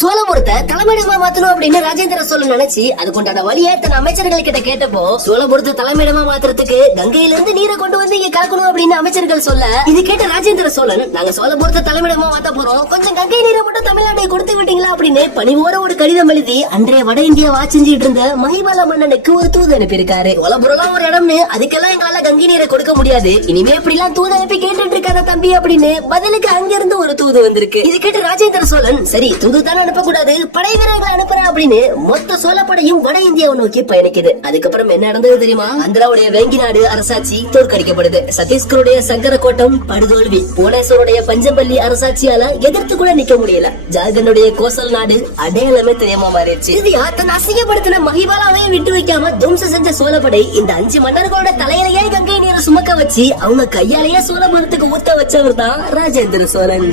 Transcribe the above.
சோழபுரத்தை தலைமையிடமா மாத்தணும் அப்படின்னு ராஜேந்திர சோழன் நினைச்சு அதுக்குண்டான வழியை தன் அமைச்சர்கள் கிட்ட கேட்டப்போ சோழபுரத்தை தலைமையிடமா மாத்துறதுக்கு கங்கையில இருந்து நீரை கொண்டு வந்து இங்க கலக்கணும் அப்படின்னு அமைச்சர்கள் சொல்ல இது கேட்ட ராஜேந்திர சோழன் நாங்க சோழபுரத்தை தலைமையிடமா மாத்த போறோம், கொஞ்சம் கங்கை நீரை மட்டும் தமிழ்நாட்டை கொடுத்து விட்டீங்களா அப்படின்னு பணிவோட ஒரு கடிதம் எழுதி அன்றைய வட இந்தியா வாச்சிஞ்சிட்டு இருந்த மகிபால மன்னனுக்கு ஒரு தூது அனுப்பியிருக்காரு. சோழபுரம் ஒரு இடம்னு அதுக்கெல்லாம் எங்களால கங்கை நீரை கொடுக்க முடியாது, இனிமே இப்படி எல்லாம் தூது அனுப்பி கேட்டுட்டு இருக்காத தம்பி அப்படின்னு பதிலுக்கு அங்கிருந்து ஒரு தூது வந்திருக்கு. இது கேட்டு ராஜேந்திர சோழன் சரி தூது தானே அனுப்பக்கூடாது, படை வீரர்களை அனுப்புறேன் அப்படின்னு மொத்த சோழப்படையும் வட இந்தியாவை நோக்கி பயணிக்குது. அதுக்கப்புறம் என்ன நடந்தது தெரியுமா? ஆந்திராவுடைய வேங்கி நாடு அரசாட்சி தோற்கடிக்கப்படுது, சத்தீஸ்கருடைய சங்கரகோட்டம் படுதோல்வி, புவனேஸ்வருடைய பஞ்சம்பள்ளி அரசாட்சியால எதிர்த்து கூட நிக்க முடியல, ஜார்க்கண்டுடைய கோசல் நாடு அடையாளமே தெரியாம மாறிடுச்சு. இது தன் அசிங்கப்படுத்தின மகிபாலாவே விட்டு வைக்காம தும்சம் செஞ்ச சோழப்படை இந்த 5 மன்னர்களோட தலையிலேயே கங்கை நீரை சுமக்க வச்சு அவங்க கையாலேயே சோழபுரத்துக்கு ஊத்த வச்சவர் தான் ராஜேந்திர சோழன்.